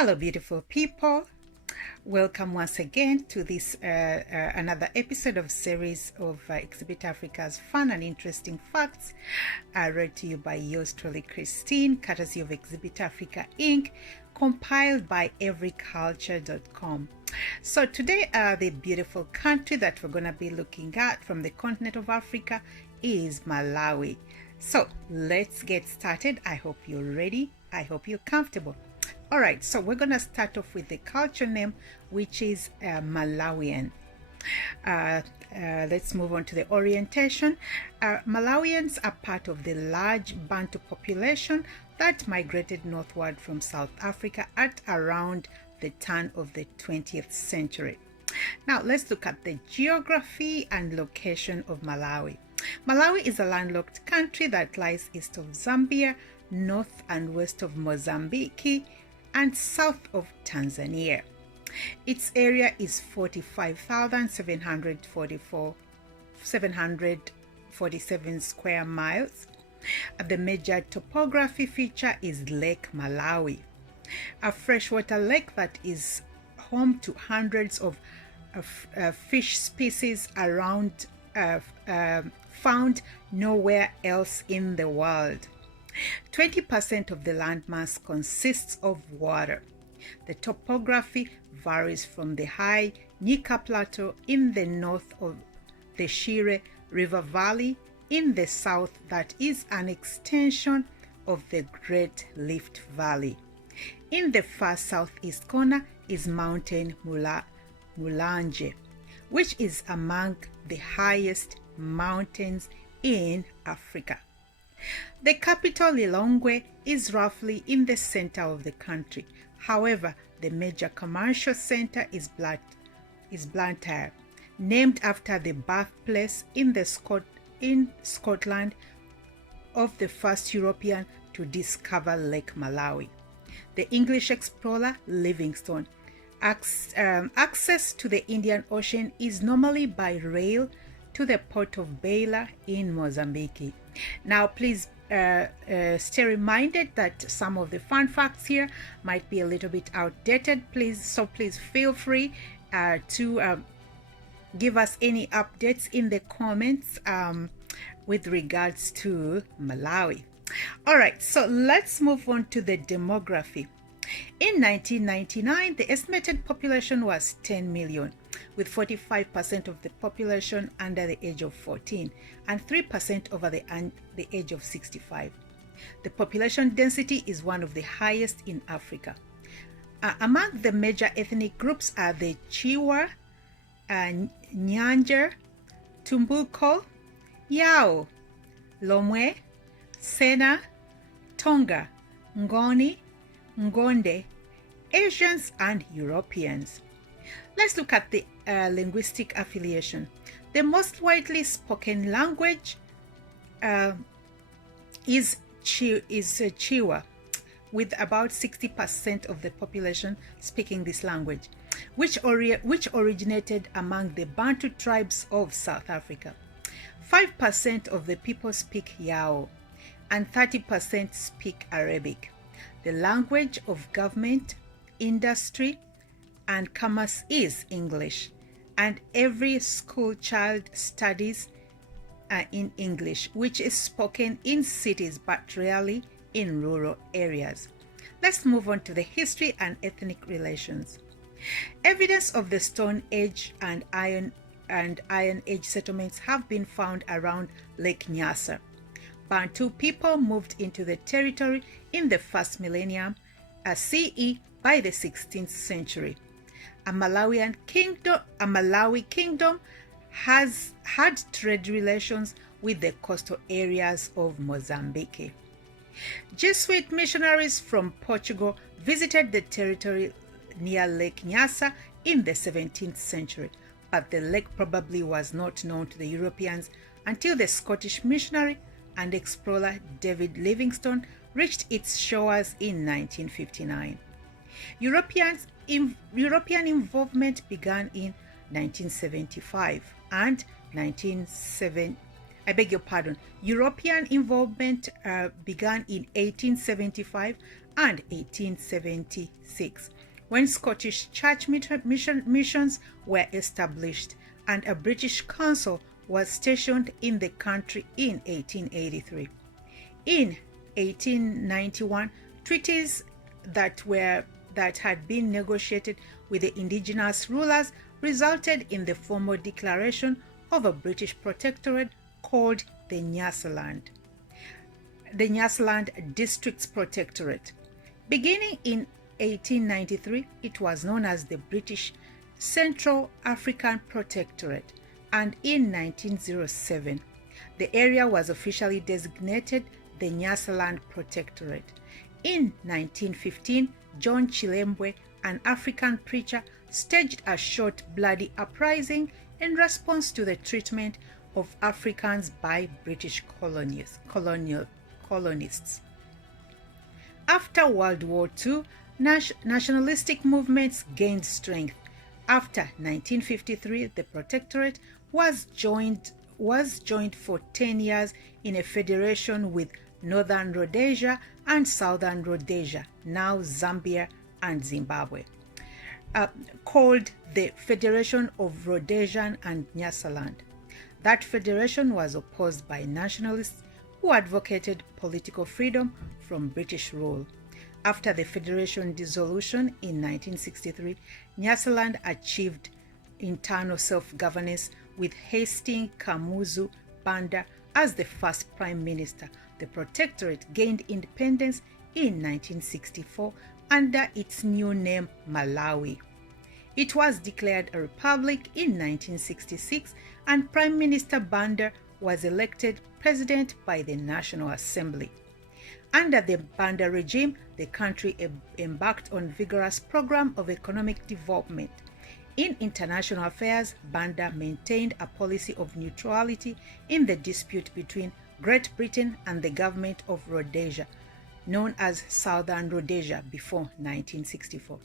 Hello, beautiful people. Welcome once again to this another episode of series of Exhibit Africa's fun and interesting facts, read to you by yours truly, Christine, courtesy of Exhibit Africa Inc., compiled by everyculture.com. So today, the beautiful country that we're going to be looking at from the continent of Africa is Malawi. So let's get started. I hope you're ready. I hope you're comfortable. All right, so we're going to start off with the culture name, which is Malawian. Let's move on to the orientation. Malawians are part of the large Bantu population that migrated northward from South Africa at around the turn of the 20th century. Now, let's look at the geography and location of Malawi. Malawi is a landlocked country that lies east of Zambia, north and west of Mozambique, and south of Tanzania. Its area is 45,747 square miles. The major topography feature is Lake Malawi, a freshwater lake that is home to hundreds of fish species found nowhere else in the world. 20% of the landmass consists of water. The topography varies from the high Nyika Plateau in the north of the Shire River Valley in the south that is an extension of the Great Rift Valley. In the far southeast corner is Mountain Mulanje, which is among the highest mountains in Africa. The capital, Lilongwe, is roughly in the center of the country. However, the major commercial center is Blantyre, named after the birthplace in Scotland of the first European to discover Lake Malawi, the English explorer Livingstone. Access to the Indian Ocean is normally by rail to the port of Beira in Mozambique. Now, please stay reminded that some of the fun facts here might be a little bit outdated. Please feel free to give us any updates in the comments with regards to Malawi. All right, so let's move on to the demography. In 1999, the estimated population was 10 million, with 45% of the population under the age of 14 and 3% over the age of 65. The population density is one of the highest in Africa. Among the major ethnic groups are the Chiwa, Nyanger, Tumbuko, Yao, Lomwe, Sena, Tonga, Ngoni, Ngonde, Asians, and Europeans. Let's look at the linguistic affiliation. The most widely spoken language is Chiwa, with about 60% of the population speaking this language, which originated among the Bantu tribes of South Africa. 5% of the people speak Yao, and 30% speak Arabic. The language of government, industry, and commerce is English, and every school child studies in English, which is spoken in cities but rarely in rural areas. Let's move on to the history and ethnic relations. Evidence of the Stone Age and Iron Age settlements have been found around Lake Nyasa. Bantu people moved into the territory in the first millennium CE by the 16th century. A Malawi kingdom has had trade relations with the coastal areas of Mozambique. Jesuit missionaries from Portugal visited the territory near Lake Nyasa in the 17th century, but the lake probably was not known to the Europeans until the Scottish missionary and explorer David Livingstone reached its shores in 1959. European involvement began in 1975 and European involvement began in 1875 and 1876, when Scottish church missions were established and a British consul was stationed in the country in 1883. In 1891, treaties that had been negotiated with the indigenous rulers resulted in the formal declaration of a British protectorate called the Nyasaland Districts Protectorate. Beginning in 1893, it was known as the British Central African Protectorate, and in 1907, the area was officially designated the Nyasaland Protectorate. In 1915, John Chilembwe, an African preacher, staged a short bloody uprising in response to the treatment of Africans by British colonists. After World War II, nationalistic movements gained strength. After 1953, the Protectorate was joined for 10 years in a federation with Northern Rhodesia and Southern Rhodesia, now Zambia and Zimbabwe, called the Federation of Rhodesian and Nyasaland. That federation was opposed by nationalists who advocated political freedom from British rule. After the Federation dissolution in 1963, Nyasaland achieved internal self-governance with Hastings Kamuzu Banda as the first Prime Minister. The Protectorate gained independence in 1964 under its new name Malawi. It was declared a republic in 1966, and Prime Minister Banda was elected president by the National Assembly. Under the Banda regime, the country embarked on a vigorous program of economic development. In international affairs, Banda maintained a policy of neutrality in the dispute between Great Britain and the government of Rhodesia, known as Southern Rhodesia before 1964.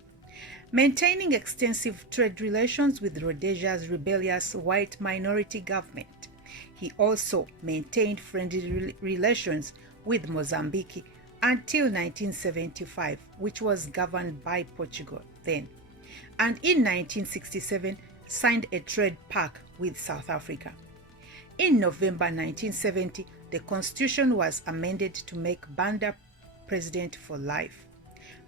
Maintaining extensive trade relations with Rhodesia's rebellious white minority government. He also maintained friendly relations with Mozambique until 1975, which was governed by Portugal then, and in 1967 signed a trade pact with South Africa. In November 1970, the constitution was amended to make Banda president for life.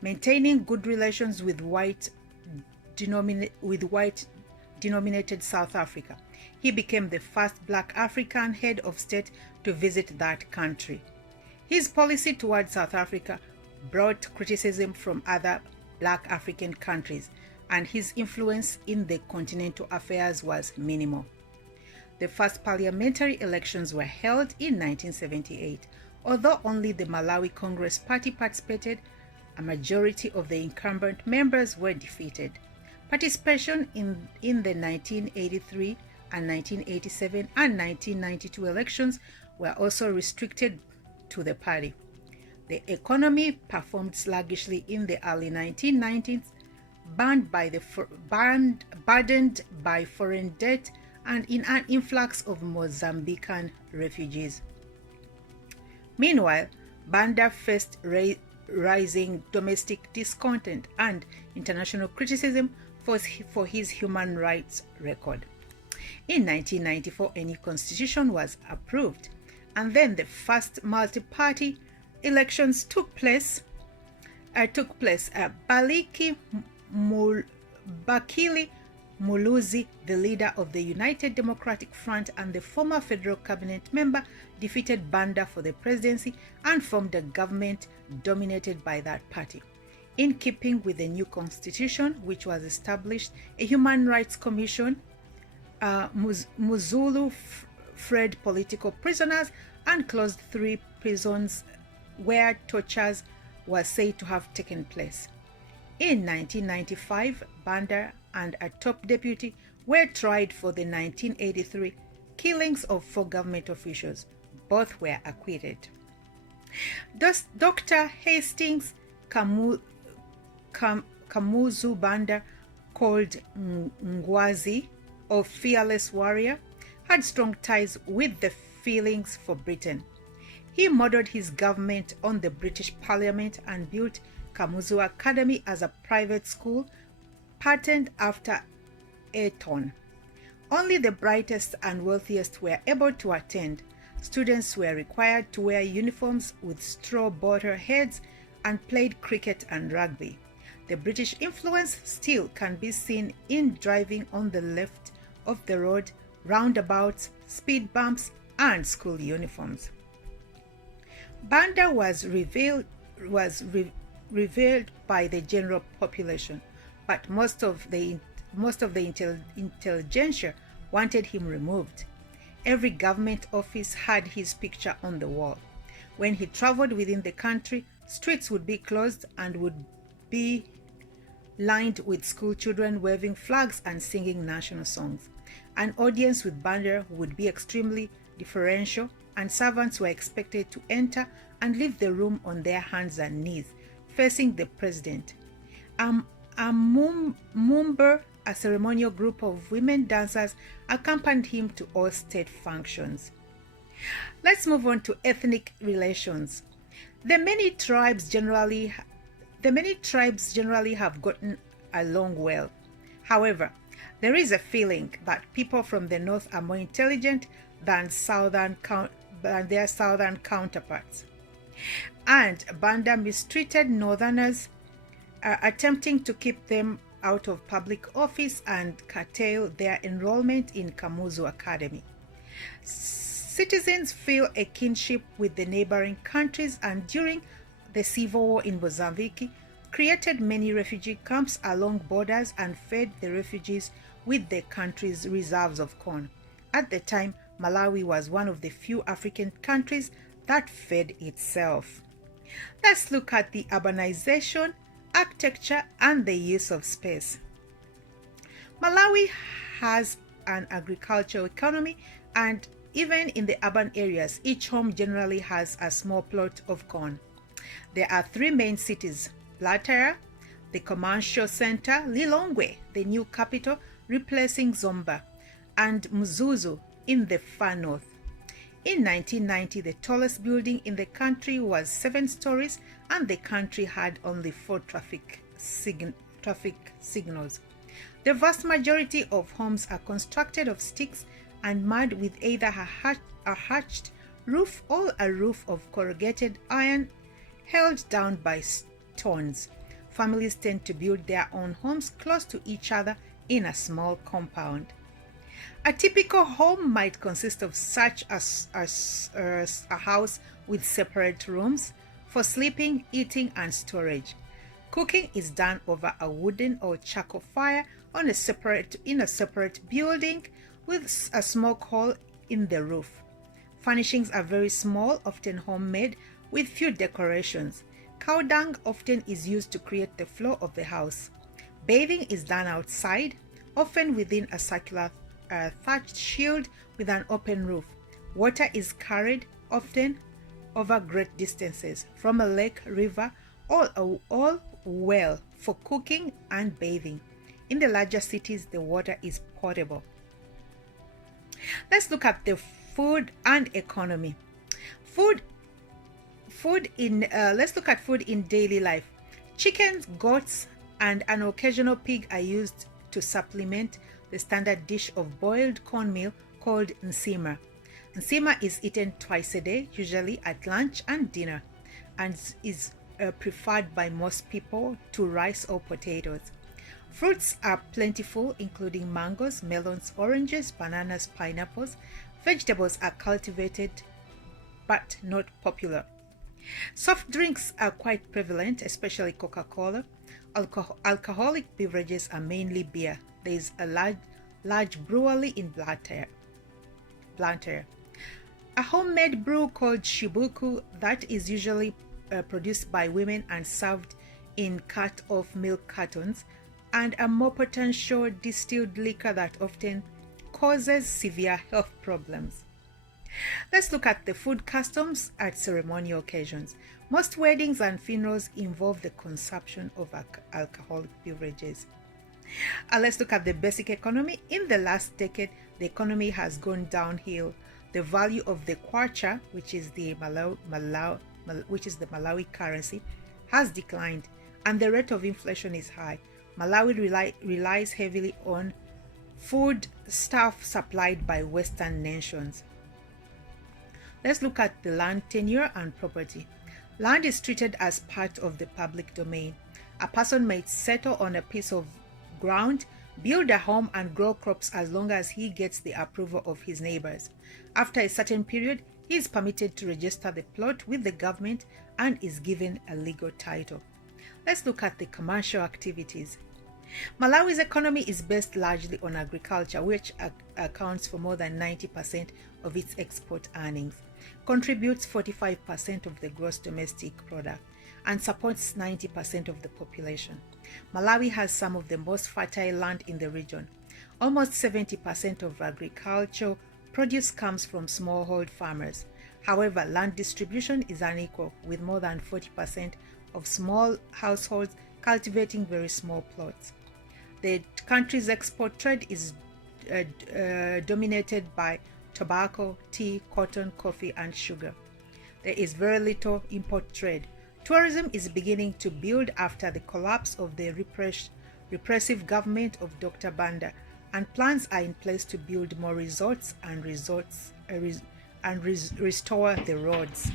Maintaining good relations with white-denominated South Africa, he became the first Black African head of state to visit that country. His policy towards South Africa brought criticism from other Black African countries, and his influence in the continental affairs was minimal. The first parliamentary elections were held in 1978. Although only the Malawi Congress Party participated, a majority of the incumbent members were defeated. Participation in the 1983 and 1987 and 1992 elections were also restricted to the party. The economy performed sluggishly in the early 1990s, burdened by foreign debt and in an influx of Mozambican refugees. Meanwhile, Banda faced rising domestic discontent and international criticism for his human rights record. In 1994, a new constitution was approved, and then the first multi-party elections took place. Bakili Muluzi, the leader of the United Democratic Front and the former federal cabinet member, defeated Banda for the presidency and formed a government dominated by that party. In keeping with the new constitution, which was established, a human rights commission, Muzulu freed political prisoners and closed 3 prisons where tortures were said to have taken place. In 1995, Banda and a top deputy were tried for the 1983 killings of 4 government officials. Both were acquitted. Dr. Hastings Kamuzu Banda, called Ngwazi, or fearless warrior, had strong ties with the feelings for Britain. He modeled his government on the British Parliament and built Kamuzu Academy as a private school patterned after Eton. Only the brightest and wealthiest were able to attend. Students were required to wear uniforms with straw bowler heads and played cricket and rugby. The British influence still can be seen in driving on the left of the road, roundabouts, speed bumps, and school uniforms. Banda was revealed by the general population, but most of the intelligentsia wanted him removed. Every government office had his picture on the wall. When he traveled within the country, streets would be closed and would be lined with school children waving flags and singing national songs. An audience with Banda would be extremely deferential, and servants were expected to enter and leave the room on their hands and knees, facing the president. A mumber, a ceremonial group of women dancers, accompanied him to all state functions. Let's move on to ethnic relations. The many tribes generally have gotten along well. However, there is a feeling that people from the north are more intelligent than their southern counterparts. And Banda mistreated northerners, attempting to keep them out of public office and curtail their enrollment in Kamuzu Academy. Citizens feel a kinship with the neighboring countries, and during the civil war in Mozambique, created many refugee camps along borders and fed the refugees with the country's reserves of corn. At the time, Malawi was one of the few African countries that fed itself. Let's look at the urbanization, architecture, and the use of space. Malawi has an agricultural economy, and even in the urban areas, each home generally has a small plot of corn. There are three main cities: Blantyre, the commercial center, Lilongwe, the new capital replacing Zomba, and Mzuzu in the far north. In 1990, the tallest building in the country was 7 stories, and the country had only 4 traffic signals. The vast majority of homes are constructed of sticks and mud, with either a hatched roof or a roof of corrugated iron held down by stones. Families tend to build their own homes close to each other in a small compound. A typical home might consist of such as a house with separate rooms for sleeping, eating, and storage. Cooking is done over a wooden or charcoal fire in a separate building with a smoke hole in the roof. Furnishings are very small, often homemade, with few decorations. Cow dung often is used to create the floor of the house. Bathing is done outside, often within a circular thatched shield with an open roof. Water is carried often over great distances from a lake, river, or a well for cooking and bathing. In the larger cities, the water is potable. Let's look at the food and economy. Let's look at food in daily life. Chickens, goats, and an occasional pig are used to supplement the standard dish of boiled cornmeal called nsima. Nsima is eaten twice a day, usually at lunch and dinner, and is preferred by most people to rice or potatoes. Fruits are plentiful, including mangoes, melons, oranges, bananas, pineapples. Vegetables are cultivated but not popular. Soft drinks are quite prevalent, especially Coca-Cola. Alcoholic beverages are mainly beer. There is a large brewery in Blantyre. A homemade brew called shibuku that is usually produced by women and served in cut-off milk cartons, and a more potential distilled liquor that often causes severe health problems. Let's look at the food customs at ceremonial occasions. Most weddings and funerals involve the consumption of alcoholic beverages. Let's look at the basic economy. In the last decade, the economy has gone downhill. The value of the kwacha, which is the Malawi currency, has declined. and the rate of inflation is high. Malawi relies heavily on food stuff supplied by Western nations. Let's look at the land tenure and property. Land is treated as part of the public domain. A person may settle on a piece of ground, build a home, and grow crops as long as he gets the approval of his neighbors. After a certain period, he is permitted to register the plot with the government and is given a legal title. Let's look at the commercial activities. Malawi's economy is based largely on agriculture, which accounts for more than 90% of its export earnings, contributes 45% of the gross domestic product, and supports 90% of the population. Malawi has some of the most fertile land in the region. Almost 70% of agricultural produce comes from smallhold farmers. However, land distribution is unequal, with more than 40% of small households cultivating very small plots. The country's export trade is dominated by tobacco, tea, cotton, coffee, and sugar. There is very little import trade. Tourism is beginning to build after the collapse of the repressive government of Dr. Banda, and plans are in place to build more resorts and restore the roads.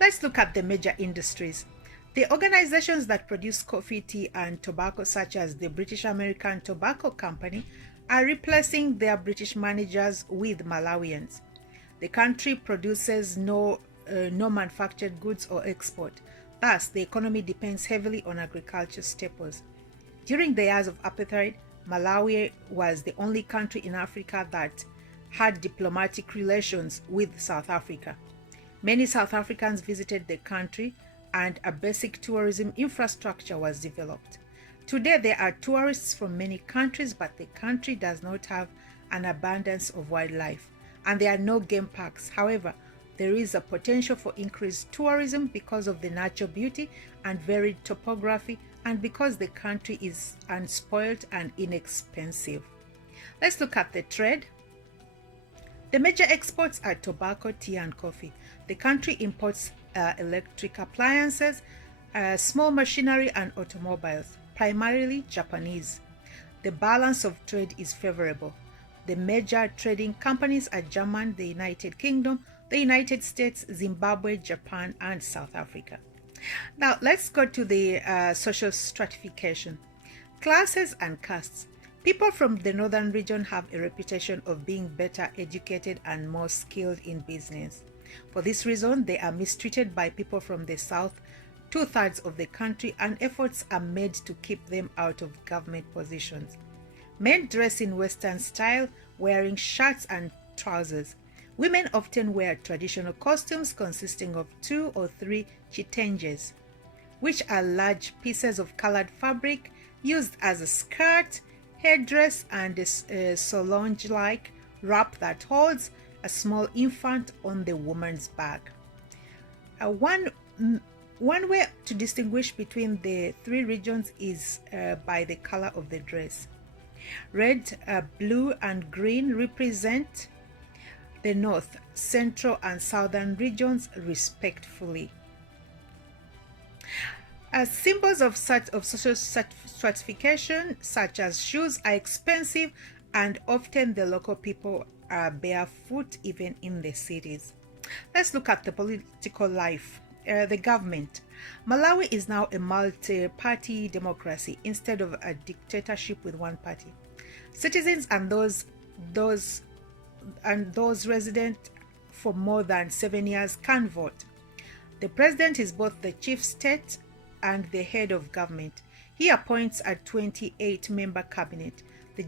Let's look at the major industries. The organizations that produce coffee, tea, and tobacco, such as the British American Tobacco Company, are replacing their British managers with Malawians. The country produces no manufactured goods or export. Thus, the economy depends heavily on agriculture staples. During the years of apartheid, Malawi was the only country in Africa that had diplomatic relations with South Africa. Many South Africans visited the country, and a basic tourism infrastructure was developed. Today, there are tourists from many countries, but the country does not have an abundance of wildlife, and there are no game parks. However, there is a potential for increased tourism because of the natural beauty and varied topography, and because the country is unspoiled and inexpensive. Let's look at the trade. The major exports are tobacco, tea, and coffee. The country imports electric appliances, small machinery, and automobiles, primarily Japanese. The balance of trade is favorable. The major trading companies are Germany, the United Kingdom, the United States, Zimbabwe, Japan, and South Africa. Now, let's go to the social stratification. Classes and castes. People from the northern region have a reputation of being better educated and more skilled in business. For this reason, they are mistreated by people from the south, 2/3 of the country, and efforts are made to keep them out of government positions. Men dress in Western style, wearing shirts and trousers. Women often wear traditional costumes consisting of 2 or 3 chitenges, which are large pieces of colored fabric used as a skirt, headdress, and a solange-like wrap that holds a small infant on the woman's back. One way to distinguish between the 3 regions is by the color of the dress. Red, blue, and green represent the north, central, and southern regions respectively. Symbols of social stratification, such as shoes, are expensive, and often the local people are barefoot even in the cities. Let's look at the political life. The government. Malawi is now a multi-party democracy instead of a dictatorship with one party. Citizens and those resident for more than 7 years can vote. The president is both the chief state and the head of government. He appoints a 28-member cabinet. The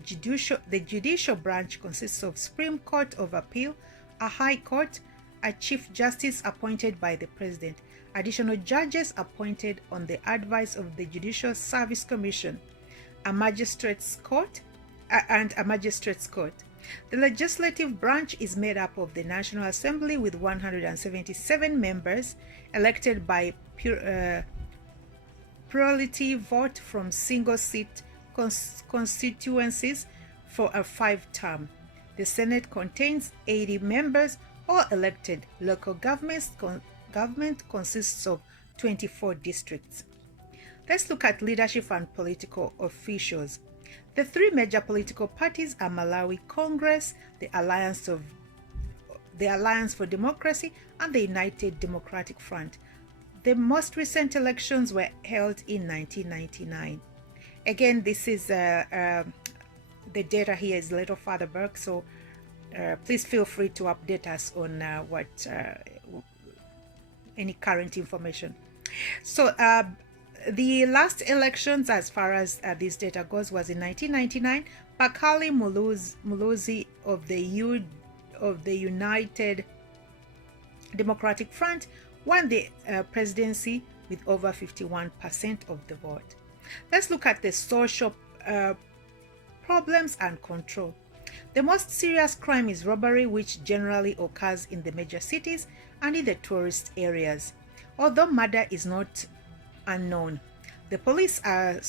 judicial branch consists of Supreme Court of Appeal, a High Court, a Chief Justice appointed by the President, additional judges appointed on the advice of the Judicial Service Commission, a magistrates court, and a magistrates court. The legislative branch is made up of the National Assembly with 177 members elected by plurality vote from single-seat constituencies for a 5-term. The Senate contains 80 members, all elected. Local government consists of 24 districts. Let's look at leadership and political officials. The three major political parties are Malawi Congress, the Alliance for Democracy, and the United Democratic Front. The most recent elections were held in 1999. Again, this is the data here is a little further back, so please feel free to update us on any current information. So the last elections, as far as this data goes, was in 1999. Pakali Muluzi of the United Democratic Front won the presidency with over 51% of the vote. Let's look at the social problems and control. The most serious crime is robbery, which generally occurs in the major cities and in the tourist areas. Although murder is not unknown, the police are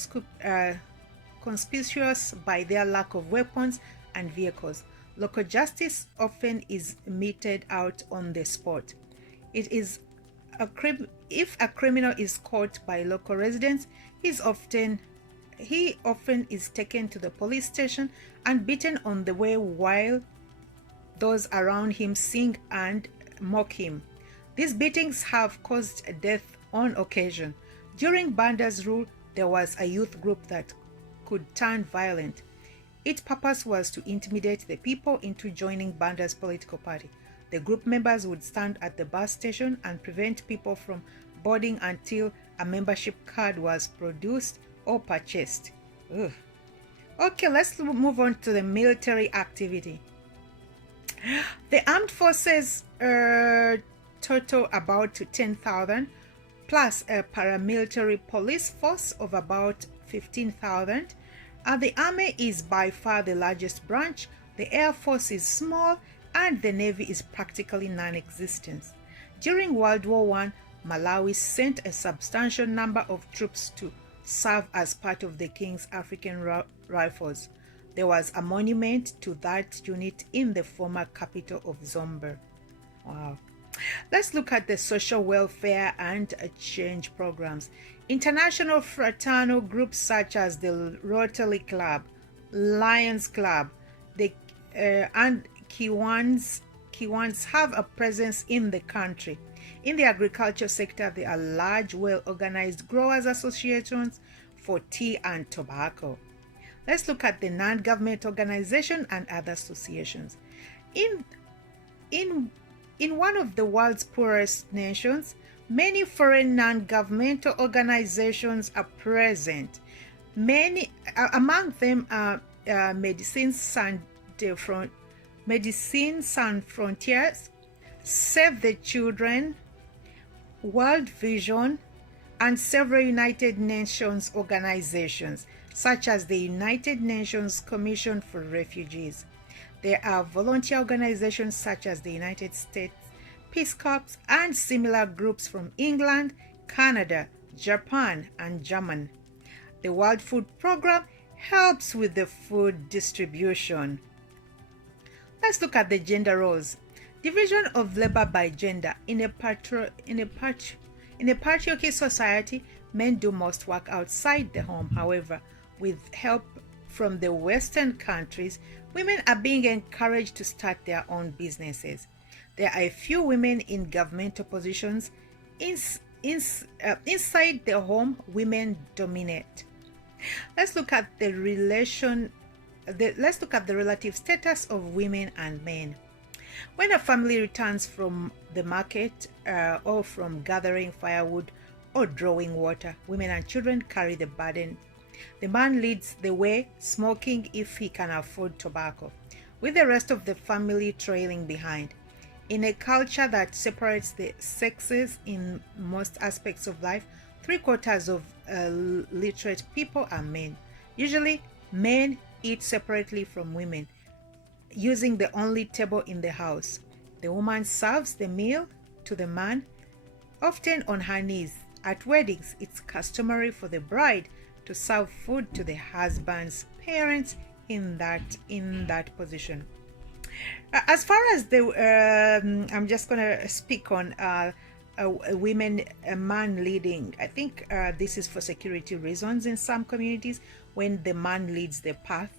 conspicuous by their lack of weapons and vehicles. Local justice often is meted out on the spot. It is if a criminal is caught by local residents, he often is taken to the police station and beaten on the way while those around him sing and mock him. These beatings have caused death on occasion. During Banda's rule, there was a youth group that could turn violent. Its purpose was to intimidate the people into joining Banda's political party. The group members would stand at the bus station and prevent people from boarding until a membership card was produced or purchased. Ugh. Okay, let's move on to the military activity. The armed forces total about 10,000, plus a paramilitary police force of about 15,000. The Army is by far the largest branch, the Air Force is small, and the Navy is practically non-existent. During World War I, Malawi sent a substantial number of troops to serve as part of the King's African Rifles. There was a monument to that unit in the former capital of Zombe. Wow. Let's look at the social welfare and change programs. International fraternal groups such as the Rotary Club, Lions Club, and Kiwans have a presence in the country. In the agriculture sector, there are large, well-organized growers associations for tea and tobacco. Let's look at the non-government organization and other associations. In one of the world's poorest nations, many foreign non-governmental organizations are present. Among them are Médecins Sans Frontières, Save the Children, World Vision, and several United Nations organizations, such as the United Nations Commission for Refugees. There are volunteer organizations such as the United States Peace Corps and similar groups from England, Canada, Japan, and Germany. The World Food Programme helps with the food distribution. Let's look at the gender roles. Division of labor by gender. In a patriarchal society, men do most work outside the home. However, with help from the Western countries, women are being encouraged to start their own businesses. There are a few women in governmental positions. Inside the home, women dominate. Let's look at the relative status of women and men. When a family returns from the market or from gathering firewood or drawing water, women and children carry the burden. The man leads the way, smoking if he can afford tobacco, with the rest of the family trailing behind. In a culture that separates the sexes in most aspects of life, 3/4 of literate people are men. Usually, men eat separately from women, using the only table in the house. The woman serves the meal to the man, often on her knees. At weddings, it's customary for the bride to serve food to the husband's parents in that position. As far as I'm just going to speak on a man leading. I think this is for security reasons in some communities, when the man leads the path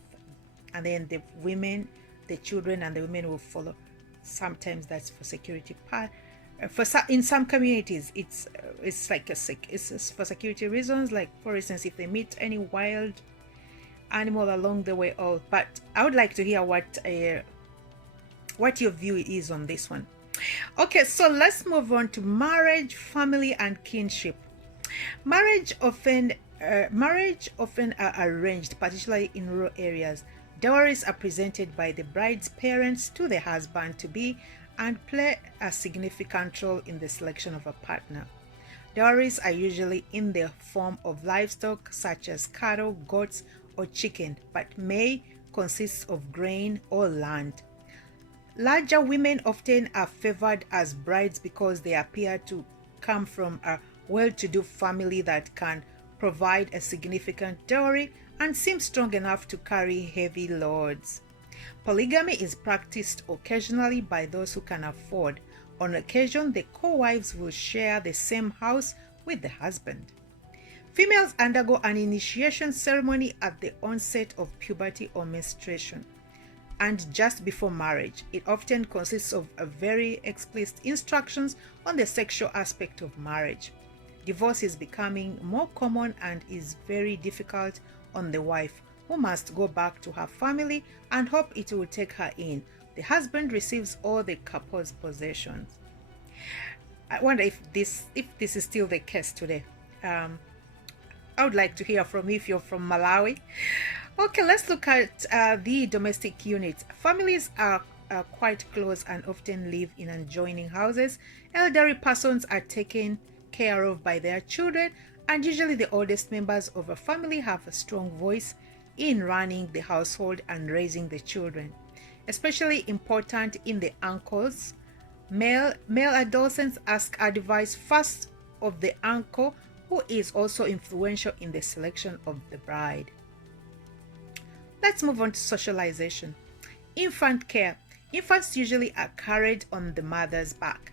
and then the women, the children and the women will follow. Sometimes that's for security part. In some communities, it's like it's for security reasons. Like for instance, if they meet any wild animal along the way. But I would like to hear what your view is on this one. Okay, so let's move on to marriage, family, and kinship. Marriage often are arranged, particularly in rural areas. Dowries are presented by the bride's parents to the husband-to-be and play a significant role in the selection of a partner. Dowries are usually in the form of livestock such as cattle, goats, or chicken, but may consist of grain or land. Larger women often are favored as brides because they appear to come from a well-to-do family that can provide a significant dowry and seem strong enough to carry heavy loads. Polygamy is practiced occasionally by those who can afford. On occasion, the co-wives will share the same house with the husband. Females undergo an initiation ceremony at the onset of puberty or menstruation, and just before marriage. It often consists of very explicit instructions on the sexual aspect of marriage. Divorce is becoming more common and is very difficult on the wife, who must go back to her family and hope it will take her in. The husband receives all the couple's possessions. I wonder if this is still the case today. I would like to hear from you if you're from Malawi. Okay, let's look at the domestic unit. Families are quite close and often live in adjoining houses. Elderly persons are taken care of by their children, and usually the oldest members of a family have a strong voice in running the household and raising the children. Especially important in the uncles. Male adolescents ask advice first of the uncle, who is also influential in the selection of the bride. Let's move on to socialization. Infant care. Infants usually are carried on the mother's back.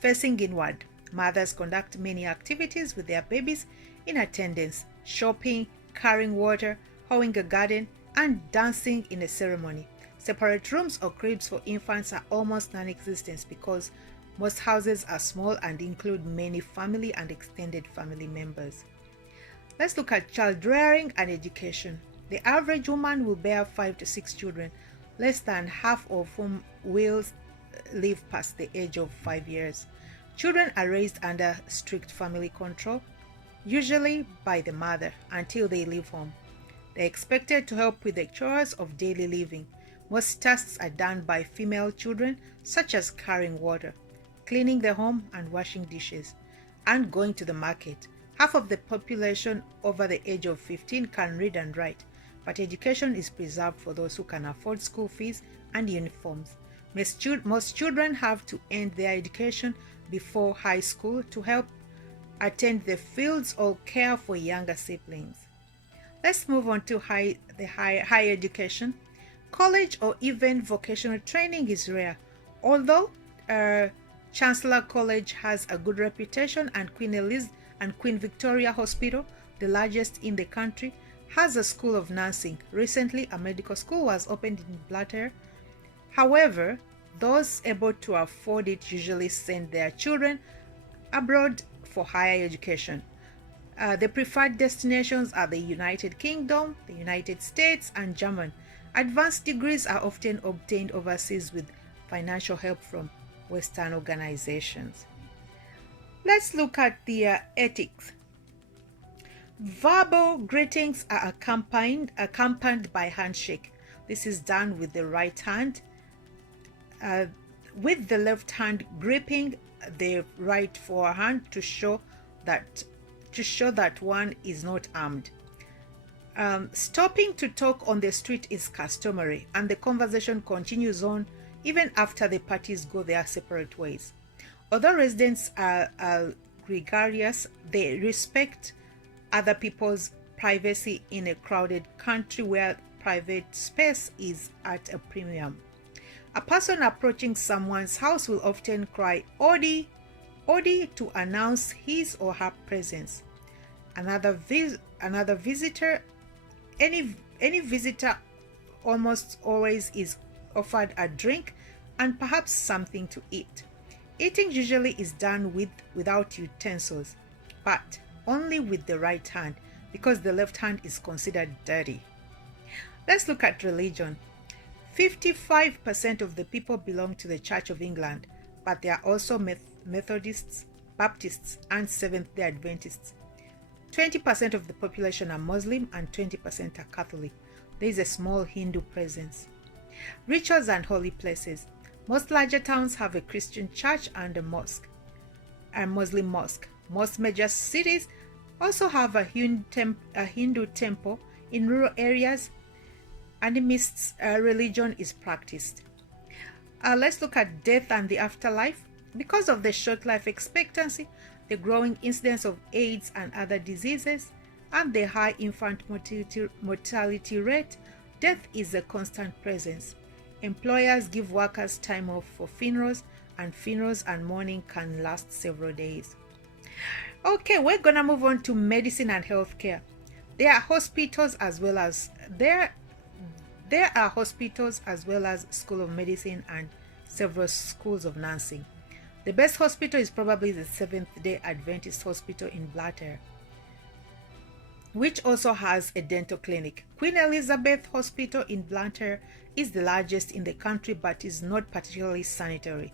Facing inward, mothers conduct many activities with their babies in attendance: shopping, carrying water, hoeing a garden, and dancing in a ceremony. Separate rooms or cribs for infants are almost non-existent because most houses are small and include many family and extended family members. Let's look at child rearing and education. The average woman will bear 5 to 6 children, less than half of whom will live past the age of 5 years. Children are raised under strict family control, usually by the mother, until they leave home. They are expected to help with the chores of daily living. Most tasks are done by female children, such as carrying water, cleaning the home and washing dishes, and going to the market. Half of the population over the age of 15 can read and write, but education is preserved for those who can afford school fees and uniforms. Most children have to end their education before high school to help attend the fields or care for younger siblings. Let's move on to higher education. College or even vocational training is rare, although Chancellor College has a good reputation, and Queen Elizabeth and Queen Victoria Hospital, the largest in the country, has a school of nursing. Recently, a medical school was opened in Blatter. However, those able to afford it usually send their children abroad for higher education. The preferred destinations are the United Kingdom, the United States, and Germany. Advanced degrees are often obtained overseas with financial help from Western organizations. Let's look at the ethics. Verbal greetings are accompanied by handshake. This is done with the right hand, with the left hand gripping the right forehand to show that one is not armed. Stopping to talk on the street is customary, and the conversation continues on even after the parties go their separate ways. Although residents are gregarious, they respect other people's privacy in a crowded country where private space is at a premium. A person approaching someone's house will often cry "Odi" Odi to announce his or her presence. Another visitor, any visitor almost always is offered a drink and perhaps something to eat. Eating usually is done without utensils, but only with the right hand because the left hand is considered dirty. Let's look at religion. 55% of the people belong to the Church of England, but there are also Methodists, Baptists, and Seventh-day Adventists. 20% of the population are Muslim and 20% are Catholic. There is a small Hindu presence. Rituals and holy places. Most larger towns have a Christian church and a mosque, a Muslim mosque. Most major cities also have a Hindu temple. In rural areas, animist religion is practiced. Let's look at death and the afterlife. Because of the short life expectancy, the growing incidence of AIDS and other diseases, and the high infant mortality rate, death is a constant presence. Employers give workers time off for funerals, and funerals and mourning can last several days. Okay, we're gonna move on to medicine and healthcare. There are hospitals as well as School of Medicine and several schools of nursing. The best hospital is probably the Seventh-day Adventist Hospital in Blatter, which also has a dental clinic. Queen Elizabeth Hospital in Blatter is the largest in the country but is not particularly sanitary.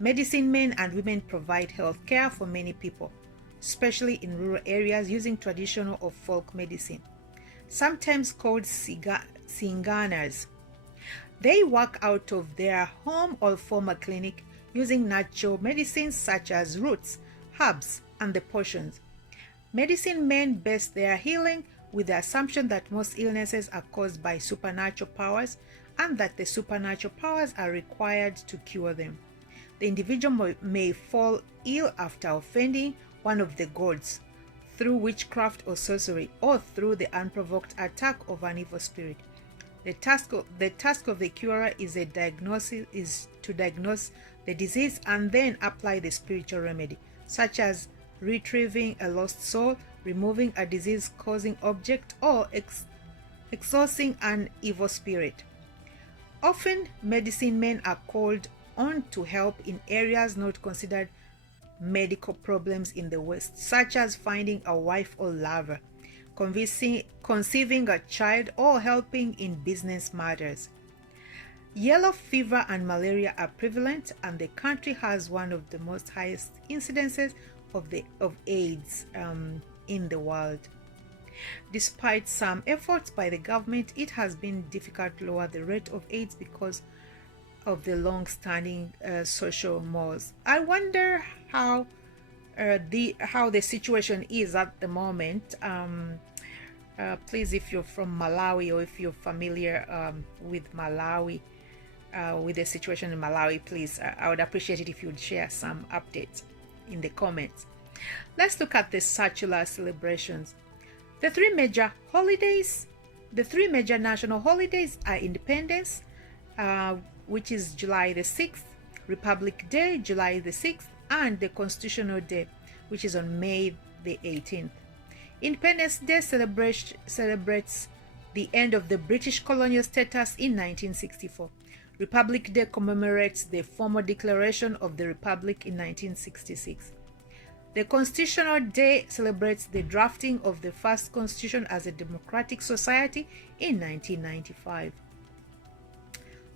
Medicine men and women provide health care for many people, especially in rural areas using traditional or folk medicine, sometimes called singanas. They work out of their home or former clinic using natural medicines such as roots, herbs, and the potions. Medicine men base their healing with the assumption that most illnesses are caused by supernatural powers and that the supernatural powers are required to cure them. The individual may fall ill after offending one of the gods through witchcraft or sorcery, or through the unprovoked attack of an evil spirit. The task of the curer is to diagnose the disease and then apply the spiritual remedy, such as retrieving a lost soul, removing a disease-causing object, or exorcising an evil spirit. Often, medicine men are called on to help in areas not considered medical problems in the West, such as finding a wife or lover, conceiving a child, or helping in business matters. Yellow fever and malaria are prevalent, and the country has one of the most highest incidences of AIDS in the world. Despite some efforts by the government, it has been difficult to lower the rate of AIDS because of the long-standing social mores. I wonder how the situation is at the moment. Please, if you're from Malawi or if you're familiar with Malawi, with the situation in Malawi, please, I would appreciate it if you'd share some updates in the comments. Let's look at the Satula Celebrations. The three major national holidays are Independence, which is July the 6th, Republic Day, July the 6th, and the Constitutional Day, which is on May the 18th. Independence Day celebrates the end of the British colonial status in 1964. Republic Day commemorates the formal declaration of the Republic in 1966. The Constitutional Day celebrates the drafting of the first constitution as a democratic society in 1995.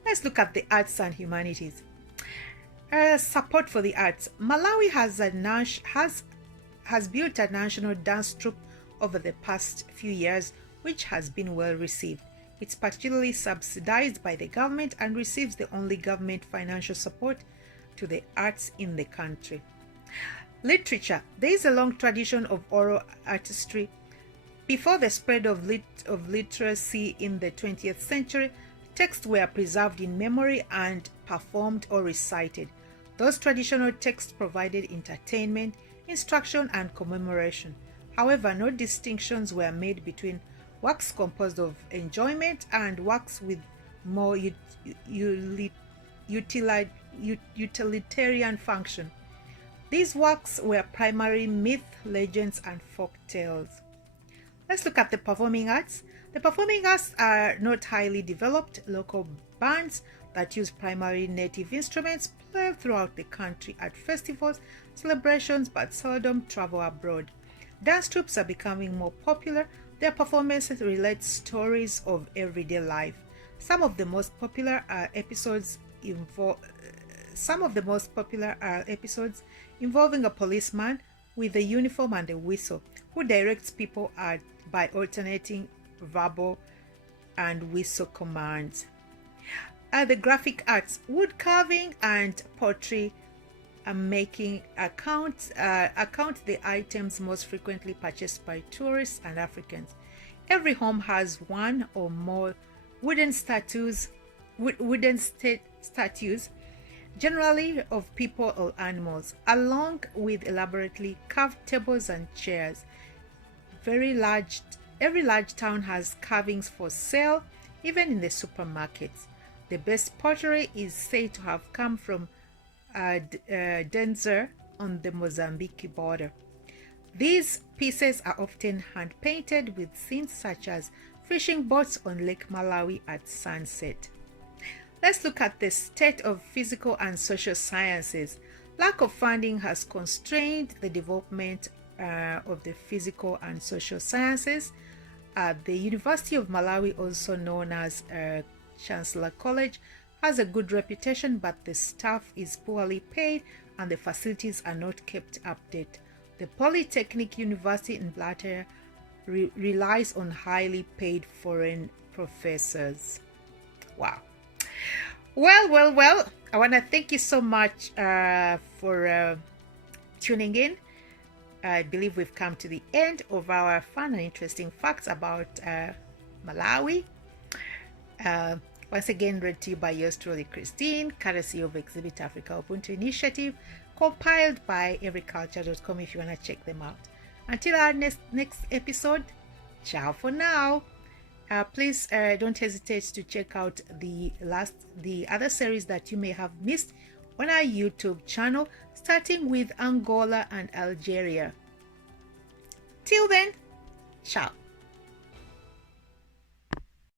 Let's look at the arts and humanities. Support for the arts. Malawi has built a national dance troupe over the past few years, which has been well received. It's particularly subsidized by the government and receives the only government financial support to the arts in the country. Literature. There is a long tradition of oral artistry. Before the spread of literacy in the 20th century, texts were preserved in memory and performed or recited. Those traditional texts provided entertainment, instruction, and commemoration. However, no distinctions were made between works composed of enjoyment and works with more utilitarian function. These works were primarily myth, legends, and folk tales. Let's look at the performing arts. The performing arts are not highly developed. Local bands that use primarily native instruments play throughout the country at festivals, celebrations, but seldom travel abroad. Dance troupes are becoming more popular. Their performances relate stories of everyday life. Some of the most popular episodes involving a policeman with a uniform and a whistle who directs people by alternating verbal and whistle commands. The graphic arts, wood carving and pottery making account the items most frequently purchased by tourists and Africans. Every home has one or more wooden statues, generally of people or animals, along with elaborately carved tables and chairs. Every large town has carvings for sale, even in the supermarkets. The best pottery is said to have come from Denzer on the Mozambique border. These pieces are often hand-painted with scenes such as fishing boats on Lake Malawi at sunset. Let's look at the state of physical and social sciences. Lack of funding has constrained the development of the physical and social sciences. The University of Malawi, also known as Chancellor College, has a good reputation, but the staff is poorly paid and the facilities are not kept updated. The Polytechnic University in Blatter relies on highly paid foreign professors. Wow. Well. I want to thank you so much for tuning in. I believe we've come to the end of our fun and interesting facts about Malawi. Once again, read to you by yours truly, Christine, courtesy of Exhibit Africa Ubuntu Initiative, compiled by everyculture.com if you want to check them out. Until our next episode, ciao for now. Please don't hesitate to check out the other series that you may have missed on our YouTube channel, starting with Angola and Algeria. Till then, ciao.